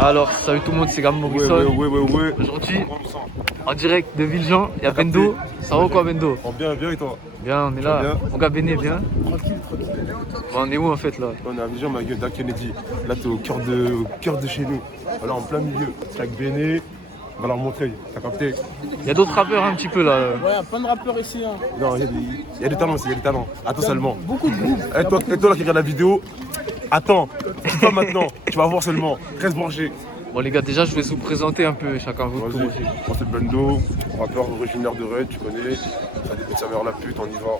Alors, salut tout le monde, c'est Gam Morrison. Ouais. Aujourd'hui, en direct de Villejean, il y a Bendo. Ça va quoi, Bendo? Bien, et toi? Bien, on est là. Mon gars Béné, bien. Tranquille. Bon, on est où en fait là? On est à Villejean, ma gueule, Kennedy. Là, t'es au cœur de chez nous. Voilà, en plein milieu. C'est avec Béné. On va leur montrer, t'as capté? Il y a d'autres rappeurs un petit peu là. Ouais, y a plein de rappeurs ici. Hein. Non, il y a des talents aussi, il y a des talents. Attends seulement. Beaucoup de groupes. Et toi là qui regarde la vidéo, attends, pas maintenant, tu vas voir seulement. Reste branché. Bon les gars, déjà je vais vous présenter un peu chacun votre tour aussi. Moi c'est Bendo, rappeur originaire de Rennes, tu connais. Ça débite sa mère la pute, on y va.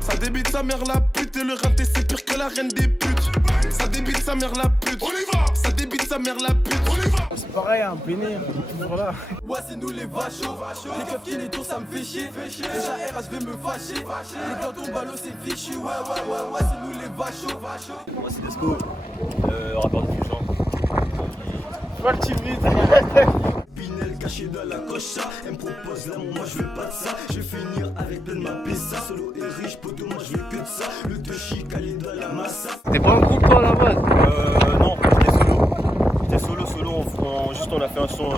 Ça débite sa mère la pute et le raté c'est pire que la reine des putes. Ça débite sa mère la pute, on y va. Ça débite sa mère la pute, on y va. C'est pareil, un Béné, toujours là. Ouais c'est nous les vachos, les keufs qui les tours ça me fait chier. Déjà RH je vais me fâcher, les gars ton ballot c'est fichu. Ouais c'est nous les vachos. Moi c'est Desco, rappeur de Villejean. Pas le timide. Pinel caché dans la cocha, elle me propose l'amour, moi je veux pas de ça. Je vais finir avec plein de ma pizza. Solo et riche, poteau, moi je veux que de ça. Le te chic, calé dans la massa. T'es pas un groupe toi à la base? Non, j'étais solo. Juste on a fait un son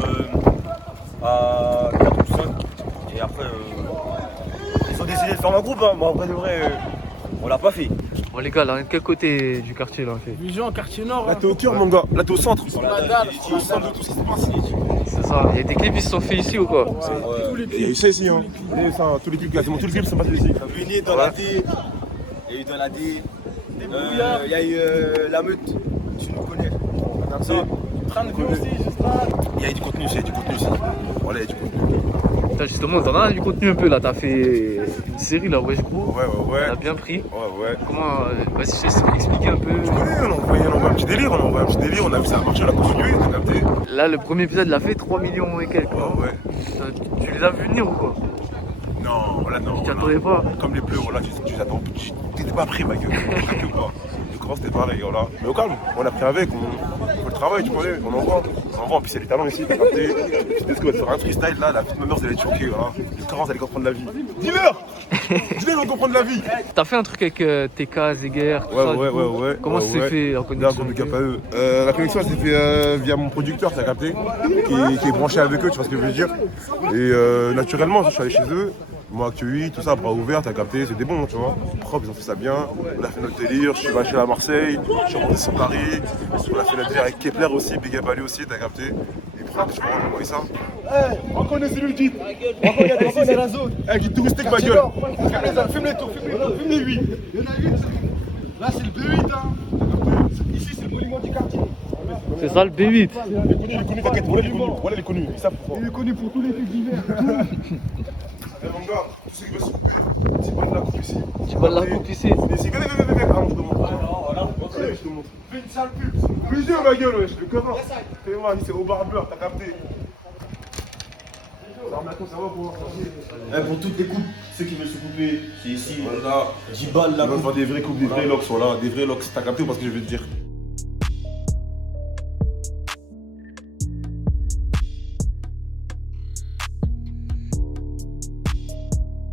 à 4 ou 5. Et après, ils ont décidé de faire un groupe, hein. Mais en vrai de vrai, on l'a pas fait. Bon les gars, là on est de quel côté du quartier là en fait? Villejean, quartier nord. Là t'es au cœur mon gars, là t'es au centre. Sur la dalle, Au centre de tout ce qui se passe. C'est ça, il y a des clips qui se sont faits ici ou quoi? tous les Et il y a eu ça ici, hein. Et ça, tous les clips, quasiment tous les clips sont passés ici. Venu dans la D, il y a eu dans la D, il y a eu la meute, tu nous connais. Comme ça. train de vie aussi, juste là. Il y a du contenu ici. Voilà, il y a du contenu. Putain, justement, t'en as du contenu un peu là, t'as fait une série là, Wesh Gros. Ouais. On a bien pris. Ouais. Comment, vas-y, je sais expliquer un peu. Tu connais, on envoie un petit délire, on a vu ça a marché, on a continué, t'as capté. Là, le premier épisode, il a fait 3 millions et quelques. Ouais. Tu les as vus venir ou quoi? Non, voilà, non. Tu t'y attendais pas? Comme les bleus, voilà, tu t'attends. T'étais pas prêt, ma gueule. Tu pas. Le grand, c'était pareil, voilà. Mais au calme, on a pris avec, on fait le travail, tu connais, on envoie. En plus, il y a des talents ici, t'as capté. Peut-être qu'on va te faire un freestyle là, la petite ma mère, elle va être choquée, voilà. Le 40, elle va comprendre la vie. Dis-leur, ils vont comprendre la vie. T'as fait un truc avec TK, Zeger, tout ça. Ouais. Comment ça s'est fait la connexion? La connexion, elle s'est fait via mon producteur, t'as capté, qui est branché avec eux, tu vois ce que je veux dire. Et naturellement, je suis allé chez eux. Ils m'ont accueilli, tout ça, bras ouverts, t'as capté, c'était bon, tu vois. Propre, ils ont fait ça bien. On a fait notre délire, je suis vaché à Marseille, je suis remonté sur Paris. On a fait notre délire avec Kepler aussi, Big Up Ali aussi, t'as capté. Et propre, tu vois, on a envoyé ça. On connaît celui qui. On connaît c'est la zone. Guide touristique, ma gueule. Fume les tours, fume les 8. Il y en a une, là c'est le B8, hein. Ici c'est le monument du quartier. C'est ça le B8. Il est connu, t'inquiète, voilà il est connu. Il est connu pour tous les trucs d'hiver. Eh mon gars, tu sais qui va se couper, c'est pas de la coupe ici. Tu vas la coupe ici. Viens, allons, je te montre. Je te montre. Fais une sale pub. Plusieurs ma gueule, wesh, le copain. Fais-moi, c'est au barbeur, t'as capté. Alors maintenant, ça va pour Pour toutes les coupes, ceux qui veulent se couper, c'est ici. Voilà. 10 balles la On va coupe. faire des vrais coupes, des vrais locks, voilà. Des vrais locks, t'as capté parce que je vais te dire.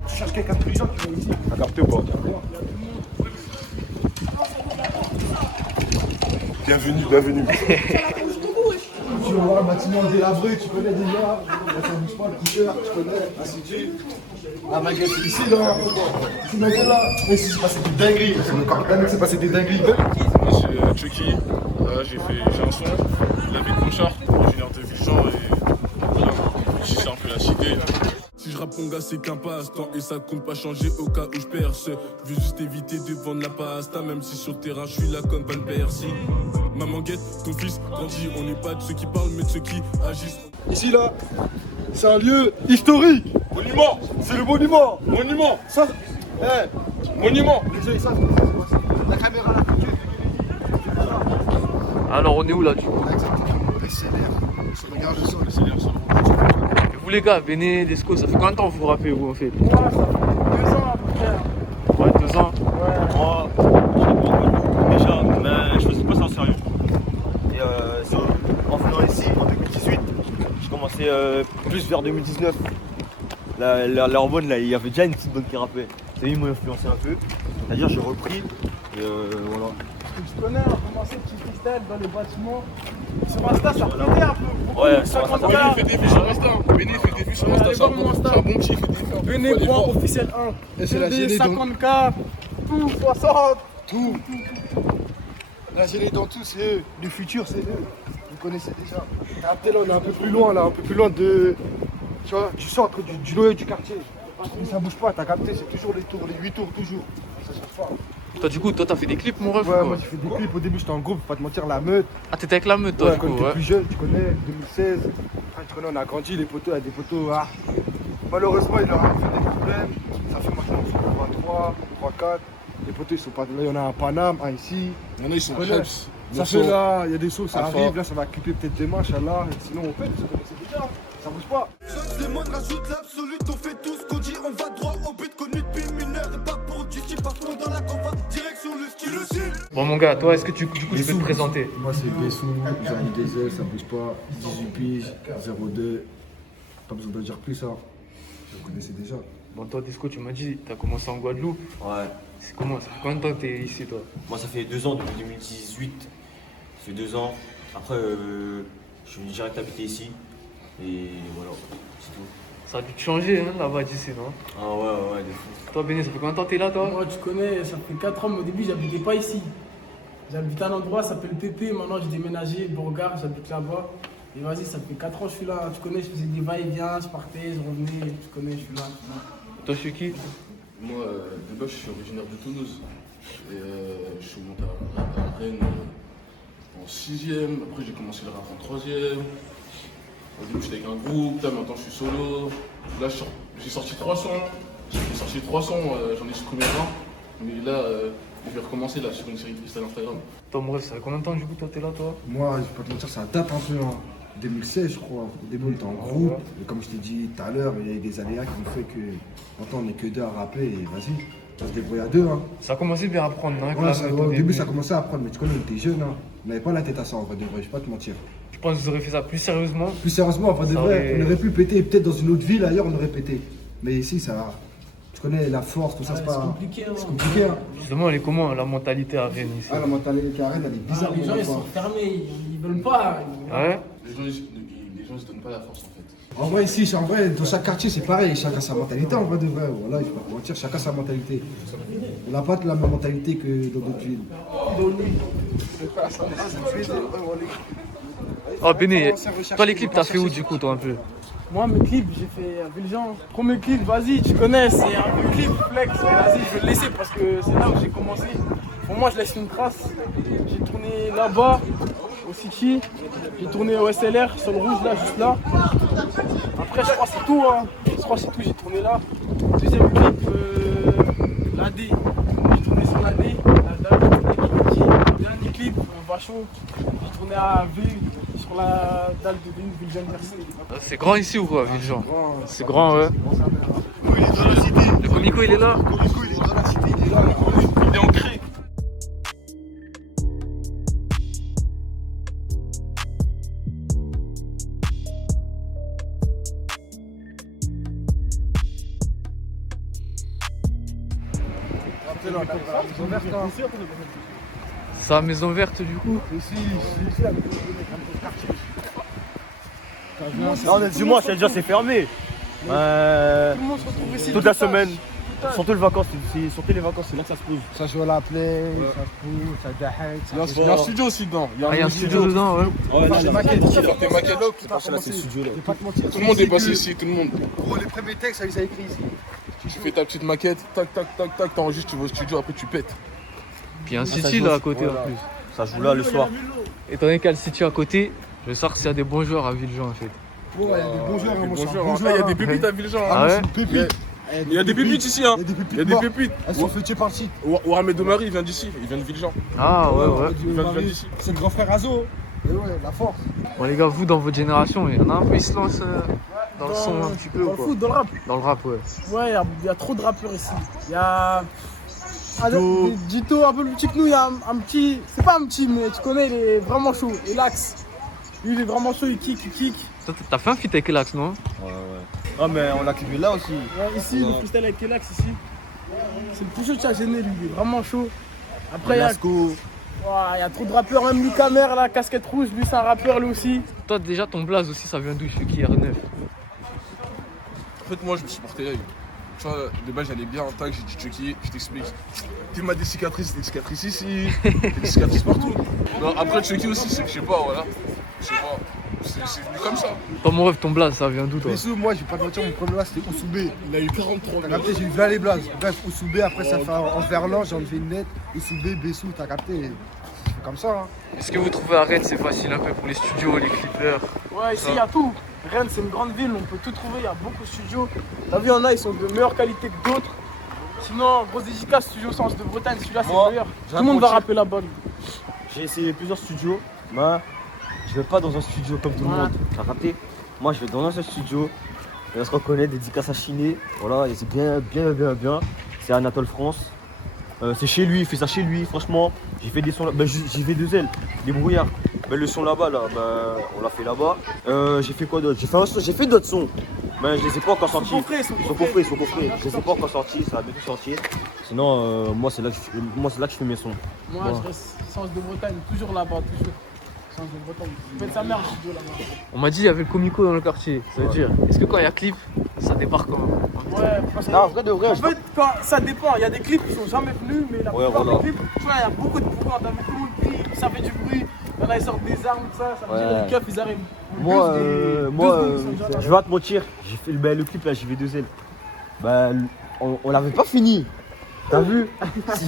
Tu cherches quelqu'un de intelligent qui vient ici. T'as capté ou pas? Bienvenue. Tu vas voir le bâtiment délabré, tu connais déjà. Là, ça bouge pas, le coucheur, tu connais, ainsi de suite. La baguette, c'est ici, là. Ici, ma gueule, là. Mais ici, c'est passé des dingueries. C'est passé des dingueries. Moi c'est Chucky, j'ai un son, la vie de Conchard, originaire de Villejean et voilà, ici c'est un peu la cité. Si je rappe mon gars c'est qu'un passe-temps et ça compte pas changer au cas où je perce. Je veux juste éviter de vendre la pasta même si sur le terrain je suis là comme pas le persil. Maman guette, ton fils grandit, on n'est pas de ceux qui parlent mais de ceux qui agissent. Ici, là, c'est un lieu historique. Monument, c'est le monument. Ça, monument. Les gens, ils savent. La caméra, là, Alors on est où là du coup? Regarde le sol. Et vous les gars, Béné, Desco, ça fait combien de temps vous rappez vous en fait? Moi, ça fait 2 ans à peu près. Ouais, 2 ans. Moi, déjà, mais je faisais pas ça en sérieux. Et en venant ici, en 2018, j'ai commencé plus vers 2019. La hormone, là, il y avait déjà une petite bonne qui rappait. C'est lui, ils m'ont influencé un peu. C'est-à-dire, j'ai repris. Et voilà. Tu connais, on a commencé petit freestyle dans les bâtiments. Sur Insta, ça reprêtait un peu. Ouais, sur Insta, Béné fait des vues sur Insta. Béné fait des vues sur Insta. C'est un bon petit, il fait des vues. Béné, officiel 1. Et c'est la des gélée, donc. 50K, tout, 60. Tout. La gélée dans tout, c'est eux. Le futur, c'est eux. Vous connaissez déjà. Après, là, on est un peu plus loin, là, un peu plus loin de. Tu vois, du centre, du noyau du quartier. Mais ça bouge pas, t'as capté, c'est toujours les tours, les 8 tours, toujours. Ça change pas. Toi, du coup, toi, t'as fait des clips, mon ref? Ouais, moi j'ai fait des clips. Au début, j'étais en groupe, faut pas te mentir, la meute. Ah, t'étais avec la meute, toi, Ouais, du quand coup, t'es ouais. plus jeune, tu connais, 2016. Après, tu connais, on a grandi, les poteaux, il y a des poteaux. Ah. Malheureusement, il leur a fait des problèmes. Ça fait maintenant, on fait 3, 4. Les poteaux, ils sont pas. Là, il y en a un à Paname, un ici. Il y en a, ils sont Voilà. Krebs. Ça fait là, il y a des sauts, ça Alpha. arrive. Là, ça va clipper peut-être demain, Inch'Allah. Sinon, on pète, c'est déjà. Ça bouge pas. Les moindres rajoutent l'absolute, on fait tout ce qu'on dit, on va droit au but, connu depuis mineur et pas pour du style, parfois dans la combat, direction le style aussi. Bon, mon gars, toi, est-ce que du coup, tu peux te présenter? Moi, c'est Bessou, j'ai mis des ailes, ça bouge pas. 18 piges, 02. Pas besoin de dire plus, ça. Vous connaissez déjà. Bon, toi, Disco, tu m'as dit, t'as commencé en Guadeloupe. Ouais. C'est comment? Ça fait combien de temps que t'es ici, toi? Moi, ça fait 2 ans, depuis 2018. Ça fait 2 ans. Après, je suis venu direct habiter ici. Et voilà, c'est tout. Ça a dû te changer, hein, là-bas, d'ici, non? Ah ouais, des fous. Toi, Béné, ça fait combien de temps que t'es là, toi? Moi, tu connais, ça fait 4 ans, mais au début, j'habitais pas ici. J'habite à un endroit, ça s'appelle Pépé. Maintenant, j'ai déménagé, Bourgard, j'habite là-bas. Et vas-y, ça fait 4 ans que je suis là. Tu connais, je faisais des va-et-vient, je partais, je revenais. Tu connais, je suis là. Toi, je suis qui? Moi, de base, je suis originaire de Toulouse. Et je suis monté à Rennes en 6ème. Après, j'ai commencé le rap en 3ème. Au début, j'étais avec un groupe. Là, maintenant, je suis solo. Là, j'ai sorti 3 sons. J'en ai supprimé un. Mais là, je vais recommencer là, sur une série de freestyle Instagram. Toi, mon ref, ça fait combien de temps, du coup, toi, t'es là, toi? Moi, je vais pas te mentir, ça date un peu. Hein. 2016, je crois. Au début, on était en groupe. Et comme je t'ai dit tout à l'heure, il y a eu des aléas qui ont fait que maintenant, on n'est que 2 à rapper. Et vas-y, on se débrouille à 2. Hein. Ça a commencé bien à prendre, hein? Ouais, au début, ça commençait à prendre. Mais tu connais, on était jeunes. Hein. On n'avait pas la tête à ça, en vrai de vrai. Je vais pas te mentir. Je pense que vous aurez fait ça plus sérieusement. Plus sérieusement, en vrai de Ça vrai, aurait- on aurait pu péter. Peut-être dans une autre ville, ailleurs, on aurait pété. Mais ici, ça. Tu connais la force, tout ça, c'est C'est pas. compliqué, hein. C'est compliqué. Hein. Justement, elle est comment, la mentalité à Rennes, ici? Ah, la mentalité à Rennes, elle est Ah, bizarre. les gens, ils sont fermés, ils veulent pas. Ah ouais? Les gens, ils se donnent pas la force en fait. En vrai, ici, en vrai, dans chaque quartier, c'est pareil. Chacun sa mentalité, en vrai de vrai. Voilà, je vais pas te mentir, chacun sa mentalité. On n'a pas la même mentalité que dans d'autres villes. Oh, Béné, toi, les clips, t'as fait où, du coup, toi, un peu? Moi, mes clips, j'ai fait à Villejean. Premier clip, vas-y, tu connais, c'est un peu clip flex. Mais vas-y, je vais le laisser parce que c'est là où j'ai commencé. Pour moi, je laisse une trace. J'ai tourné là-bas, au City. J'ai tourné au SLR, sur le rouge, là, juste là. Après, je crois que c'est tout. Hein. Je crois que c'est tout, j'ai tourné là. Deuxième clip, l'AD. J'ai tourné sur l'AD. Dernier clip, Vachon. J'ai tourné à V, sur la dalle de Villejean-Versé. C'est grand ici ou quoi, Villejean? C'est grand, ouais. Le comico, il est là? Il est ancré. C'est la maison verte, du coup? Non, mais dis-moi, c'est déjà c'est fermé. Tout le monde se retrouve ici. Toute la semaine. Surtout les vacances, c'est là que ça se pose. Ça joue à la play, ça pousse, ça dahek. Il y a un studio aussi dedans. Ah, il y a un studio dedans, ouais. Ouais, là, Tes maquettes. là, c'est le studio là. Pas te mentir. Tout le monde est passé ici, tout le monde. Gros, les premiers textes, ça les a écrits ici. Tu fais ta petite maquette, tac, tac, tac, tac, t'enregistres, tu vas au studio, après tu pètes. Puis il y a un city là à côté en plus. Ça joue là le soir. Étant donné qu'il y a le city à côté, je vais savoir s'il y a des bons joueurs à Villejean en fait. Bon, il y a des bons joueurs, moi, je suis un Bonjour, bon il y joueur. a des pépites à Villejean. Ah ouais? Pépite. Il y a des pépites ici, hein. Il y a des pépites. Il y a des mortes. pépites. Elles sont fêtées par le site. Ouamed Omari, il vient d'ici, il vient de Villejean. Ah ouais, ouais. Il vient d'ici. C'est le grand frère Azo. Et ouais, la force. Bon les gars, vous dans votre génération, il y en a un peu, ils se lancent dans le son un petit peu Dans ou le quoi? foot, dans le rap. Dans le rap, ouais. Ouais, il y a trop de rappeurs ici. Il y a. Dito un peu plus petit que nous, il y a un petit. C'est pas un petit, mais tu connais, il est vraiment chaud. Et l'Axe. Lui, il est vraiment chaud, il kick. Toi, t'as fait un feat avec Elax, non? Ouais. Ah, mais on l'a clippé là aussi. Ouais, ici, le freestyle avec l'Axe ici. C'est le plus chaud de chaque année, lui. Il est vraiment chaud. Après, il y a. Lasco. Ouah, il y a trop de rappeurs, même Lucas Mer, la casquette rouge, lui c'est un rappeur lui aussi. Toi déjà ton blaze aussi ça vient d'où Chucky R9? En fait, moi, je me suis porté l'œil. Tu vois, de base, j'allais bien en tac, j'ai dit Chucky, je t'explique. Tu m'as des cicatrices ici, des cicatrices partout. Non, après, Chucky aussi, c'est que je sais pas, voilà. Je sais pas. C'est venu comme ça. Toi mon rêve, ton blaze ça vient d'où toi? Bissou, moi, j'ai pas de mentir, mon premier là, c'était Oussoubé. Il a eu 43 T'as capté, j'ai eu là les blazes. Bref, Oussoubé, après, ça fait en verlan, j'ai enlevé une lettre. Oussoubé, Bessou, t'as capté. C'est comme ça, hein. Est-ce que vous trouvez à Rennes c'est facile un peu pour les studios, les clippers? Ouais, ici il y a tout. Rennes c'est une grande ville, on peut tout trouver, il y a beaucoup de studios. T'as vu, il y en a, ils sont de meilleure qualité que d'autres. Sinon, grosse dédicace, Studio Sens de Bretagne, celui-là c'est Moi, le meilleur. je Tout le monde va raconte- rapper là-bas. J'ai essayé plusieurs studios, mais je vais pas dans un studio comme tout le monde. T'as capté? Moi, je vais dans un seul studio. On se reconnaît, dédicace à Chiné. Voilà, et c'est bien. C'est Anatole France. C'est chez lui, il fait ça chez lui. Franchement, j'ai fait des sons là. Ben, j'ai fait 2 ailes, des brouillards. Ben, le son là-bas, là, ben, on l'a fait là-bas. J'ai fait quoi d'autre? J'ai fait d'autres sons. Mais je les ai pas encore sortis. Ils sont coffrés. Je les ai pas encore sortis, ça va bientôt sortir. Sinon, moi, c'est là que je fais mes sons. Moi Bon. je reste Sens de Bretagne, toujours là-bas, toujours. Sens de Bretagne. Faites sa mère, le studio là-bas. On m'a dit il y avait le Comico dans le quartier, ça veut dire. Est-ce que quand il y a clip, ça débarque quand même? Ouais, parce que. Non, en vrai de vrai, En fait, ça dépend. Il y a des clips qui sont jamais venus, mais la Ouais, plupart voilà. des clips, tu vois, il y a beaucoup de pouvoir. T'as vu tout le monde crie, ça fait du bruit. Il y en a, ils sortent des armes, tout ça. Ça veut dire Ouais. les keufs, ils arrivent. Moi, Deux secondes, ils sont déjà là. je vais pas te mentir, j'ai fait le clip là, j'y vais 2 ailes. Bah, on l'avait pas fini. T'as vu?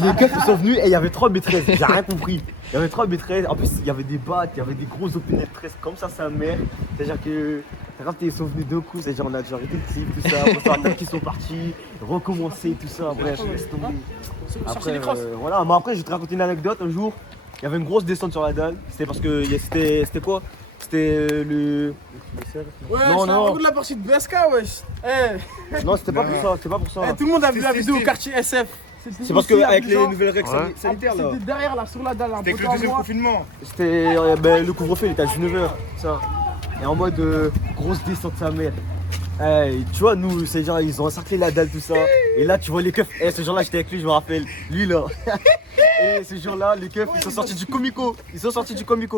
Les keufs ils sont venus et il y avait 3 maîtresses, j'ai rien compris. Il y avait 3 maîtresses, en plus il y avait des battes, il y avait des gros open 13 comme ça, sa mère. C'est-à-dire que, quand ils sont venus 2 coups, c'est-à-dire on a déjà arrêté le clip, tout ça, après ils sont partis, recommencer, tout ça, bref, laisse tomber. Chercher Après, les crosses. voilà, mais après je vais te raconter une anecdote. Un jour, il y avait une grosse descente sur la dalle. C'était parce que c'était quoi? C'était le. Ouais, Non, je non. raconte la partie de BSK, wesh. Non, c'était pas pour ça, c'était pas pour ça. Tout le monde a vu la vidéo au quartier SF. C'est parce que avec les nouvelles règles Ouais. sanitaires là. C'était derrière là, sur la dalle, un Avec poteau le à deuxième moi. confinement. C'était le couvre-feu, il était à 19h, ça. Et en mode grosse descente sa mère. Tu vois, nous, ces gens ils ont encerclé la dalle, tout ça. Et là, tu vois les keufs. Ce jour-là, j'étais avec lui, je me rappelle. Lui là. Et ce jour-là, les keufs, ils sont sortis du Comico.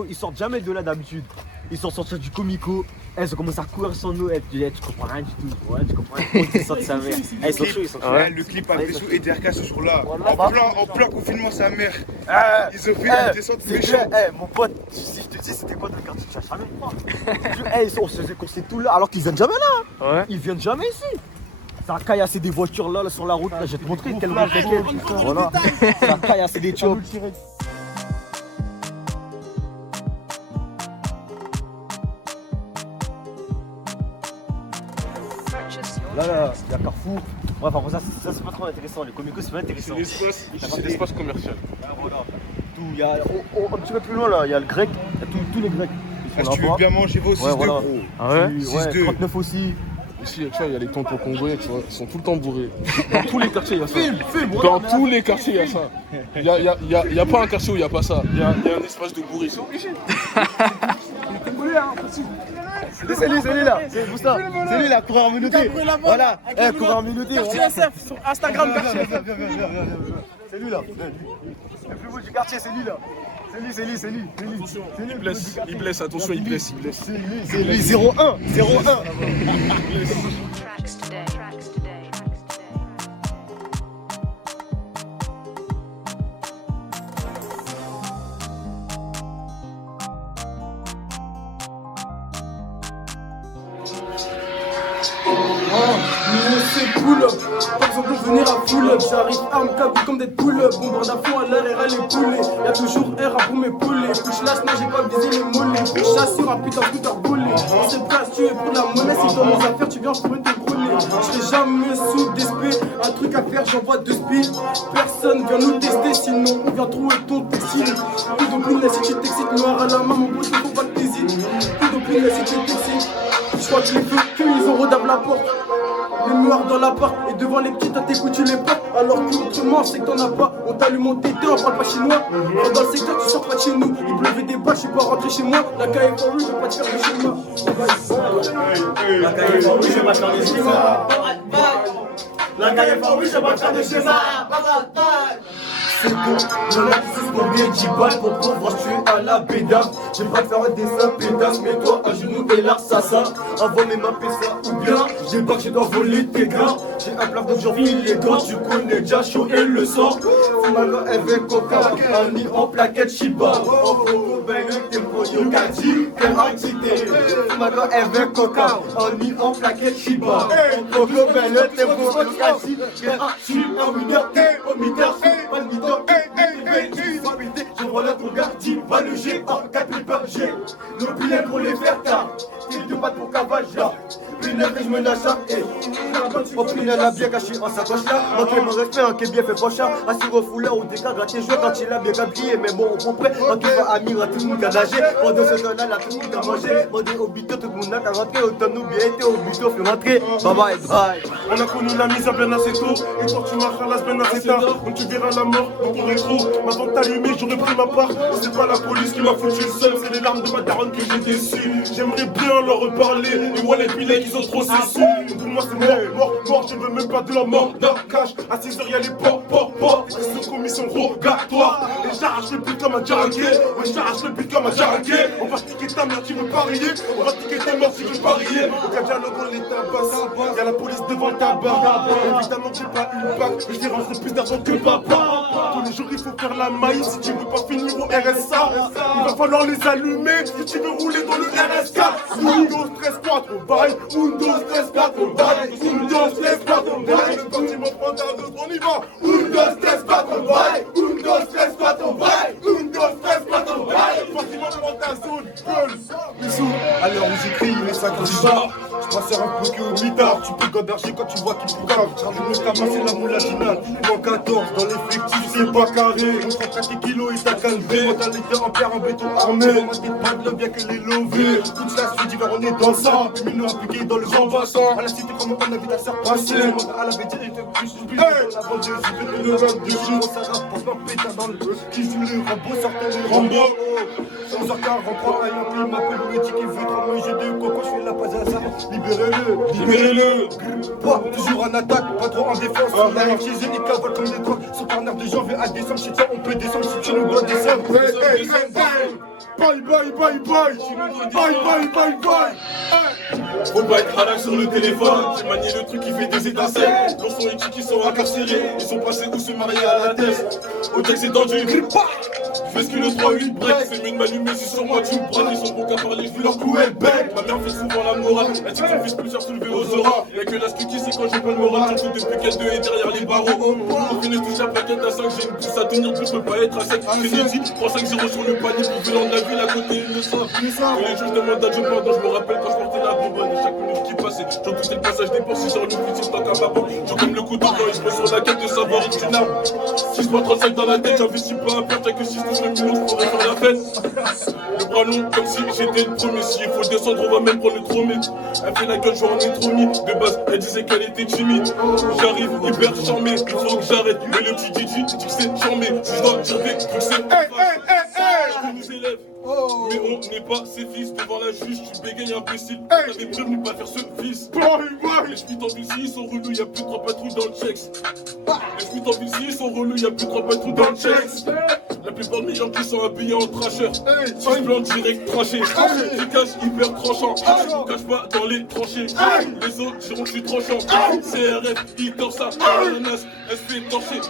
Ils sortent jamais de là d'habitude. Ils sont sortis du Comico. Ils ont commencé à courir sans nous. Tu comprends rien du tout. Ouais, tu comprends rien. Grosse descente sa mère. Ils sont chauds, ils sont chauds. Ouais, le clip avec Bessou et DRK ce jour-là. En plein confinement, sa mère. Ils ont fait une descente C'est méchante. clair, mon pote, si je te dis c'était quoi dans le quartier, tu vas jamais me croire. On se faisait courser tout là, alors qu'ils viennent jamais là. Ouais. Ils viennent jamais ici. Ça a caillassé des voitures là, sur la route. Là, je vais te montrer quelle route c'est quelle. Voilà. Ça a caillassé des chops. Là, il y a Carrefour. Ouais, par contre, ça c'est pas trop intéressant. Les Comico, c'est pas intéressant. C'est l'espace commercial. Voilà. Tout, il y a, un petit peu plus loin là, il y a le grec. Il y a tous les grecs. Ils Si sont tu veux là-bas. bien manger, va au 6-2 Ouais, voilà. gros. Ah ouais? Ouais, 6-2. 39 aussi. Ici, tu vois, il y a les tontons congolais, tu vois, ils sont tout le temps bourrés. Dans tous les quartiers, il y a ça. Dans regarde, tous les quartiers, il y a ça. Il y a pas un quartier où il n'y a pas ça. Il y a un espace de bourré, c'est obligé. C'est lui là, c'est Bousta. C'est lui là, coureur menotté. Voilà, coureur menotté. Quartier SF sur Instagram, quartier SF. C'est lui là. Le plus beau du quartier, c'est lui là. C'est lui. Il blesse, attention, il blesse. C'est lui, 0-1. Tracks today. Tracks today. C'est pull-up, pas besoin de venir à pull-up. J'arrive arme câble comme des pull-up. Bombarde à fond à l'air et les poulets. Y'a toujours R pour mes poulets. Couche lâche, non j'ai pas visé les mollets. Chasse sur un putain de putain volé. On s'est prêt à se tuer pour la monnaie. Si dans mes affaires tu viens, je pourrais te grôler. J'serai jamais sous d'esprit. Un truc à faire, j'envoie 2 speed. Personne vient nous tester, sinon on vient trouver ton textile. Tout d'opine si tu t'excites, noir à la main, mon pote, faut pas que t'hésites. Tout d'opine si tu t'excites. Je crois que les feux, ils ont rodable la porte. Les noirs dans l'appart et devant les petits, t'as tes coups, tu les portes. Alors qu'autrement, c'est que t'en as pas. On t'allume mon tété, on parle pas chinois. Dans le secteur, tu sors pas de chez nous. Il pleuvait des balles, je suis pas rentré chez moi. La caille est for real, je vais pas te faire de chez moi. La caille est for real, je vais pas te faire de chez moi. La gagne pas, oui, je bats de chez ça. C'est bon, j'en ai plus combien 10 balles pour pouvoir tuer à la bédame. J'ai pas de faire un dessin pétasse, mais toi à genoux et l'assassin. Avant même m'appeler ça ou bien j'ai pas que je dois voler tes gars. J'ai un plat de jour les doigts, tu connais déjà chaud et le sang. Fumago avec coca, on y en plaquette Shiba. En coco ben t'es pour Yokati, t'es entité. Fumago avec coca, on y en plaquette Shiba. En coco ben t'es pour Yokati, t'es un winner, t'es au meter, pas le meter. Je relève mon gardi, va le G en 4 G. Nos billets pour les faire tard. T'es de pattes pour Cavaja. Une heure que je me nage et au final a bien caché en sacoche là. Manquez mon respect, en qui bien fait prochain. Assis au fouleur ou des cas grattés joué quand il a bien gabrié. Mais bon, on comprend. En qui va Amir, tout le monde a nagé. Pendant ce temps-là, là, tout le monde a mangé. Pendant au bito, tout le monde a rentré. Autant nous bien été au bito, fait rentrer. Bye bye, bye. On a connu la mise à bien assez tôt. Et toi tu marches à la semaine assez tard. Donc tu verras la mort dans ton rétro. Avant de t'allumer, j'aurais pris ma part. C'est pas la police qui m'a foutu le seul, c'est les larmes de ma daronne que j'ai déçu. J'aimerais bien leur reparler. Et moi les pilets qui sont trop sous. Pour moi c'est mort, je veux même pas de la mort d'un cash. À 6h y'a les ports. Ils sont commission rogatoire. Et j'arrache le but comme un jarraquet. Ouais j'arrache le but comme un jarraquet. On va sticker ta mère, tu veux parier. On va sticker ta mère, tu veux parier. Au Dialogo les tabacs. Y'a la police devant le tabac. Évidemment que j'ai pas une bague, mais je dérangerai plus d'argent que papa. Tous les jours il faut faire la maïs. Si tu veux pas finir au RSA, il va falloir les allumer. Si tu veux rouler dans le RSK. 1, 2, 3, 4, bye. 1, 2, 3, 4, bye. 1, 2, 3, 4, bye. Le bâtiment prend ta dose, on y va. 1, 2, 3, 4, bye. 1, 2, 3, 4, bye. 1, 2, 3, 4, bye. Le bâtiment prend ta zone, gueule. Missou, à l'heure où j'écris, il est 5 du soir. Je préfère un peu que au mitard. Tu peux goberger quand tu vois qu'il faut grave. Je me tabasse, c'est la moulaginale. Moins 14 dans l'effectif, c'est pas carré. On prend 4 kilos et t'as calvé. Mentalité en pierre, en béton armé. Ma tête pas de l'homme, bien que les lovés. Toute la suite d'hiver, on est dans ça. Puis nous appliqués dans le grand bassin. À la cité, comment on a vite à se repasser. À la BD, il était plus plus. La bande de j'y vais le 22 jours. Ça rapporte un pétard dans le feu. Qui joue les Rambo, sortant les Rambo. 11h43, ayant pris ma pelle, le qui veut trop me jeter de coco, je fais la passe à ça. Libérez-le. Toi, toujours en attaque, pas trop en défense. On arrive chez eux, ils cavolent comme des drogues. Son partenaire de janvier à décembre, chez toi, on peut descendre si tu nous dois descendre. Bye. Faut pas être halal sur le téléphone. J'ai manié le truc qui fait des étincelles. L'on sont études qui sont incarcérés. Ils sont passés où se marier à la tête. Au texte c'est tendu. Je fais ce que le 3-8 break. C'est mieux de m'allumer si sur moi tu me prends. Ils sont bons qu'à parler, je veux leur clouer le bec. Ma mère fait souvent la morale. Elle dit que son fils peut se faire soulever aux auras. Y'a que la qui c'est quand j'ai pas le moral. Surtout depuis qu'elle 2 est derrière les barreaux. Au final je touche la plaquette à 5. J'ai une pousse à tenir, je peux pas être à 7. Kennedy prend 5-0 sur le panier. Pour venir de la ville à côté le sang. Tous les jours je demande à Dieu pardon. Je me rappelle quand je portais la bonbonne. Et chaque minute qui passait, j'en doutais le passage des ports. Si j'en oublie, c'est tant qu'à ma banque. J'en comme le couteau quand il se met sur la quête de savoir une tu n'as. Si je prends 35 dans la tête, j'investis pas un père. T'as que si je touche le million, je pourrais faire la fête. Le bras long comme si j'étais le premier. Si il faut descendre, on va même prendre le tromé. Elle fait la gueule, j'en ai trop mis. De base, elle disait qu'elle était timide. J'arrive hyper charmé, il faut que j'arrête. Mais le petit Didi dit que c'est charmé. Si je dois dire des trucs, c'est je nous élève. Mais on n'est pas ses fils. Devant la juge, tu bégayes imbécile. T'avais prévenu pas faire ce fils. Les schmitts en ville, s'ils sont relous, y'a plus de 3 patrouilles dans le checks. Les schmitts en ville, s'ils sont relous, y'a plus de 3 patrouilles dans le checks. La plupart de mes gens qui sont habillés en trasheur. Si je plante direct tranché. Efficace, hyper tranchant. Je me cache pas dans les tranchées. Les autres diront que je suis tranchant. CRF, il tord ça. Ananas, elle se fait torcher.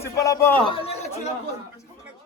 C'est pas là-bas, c'est pas là-bas.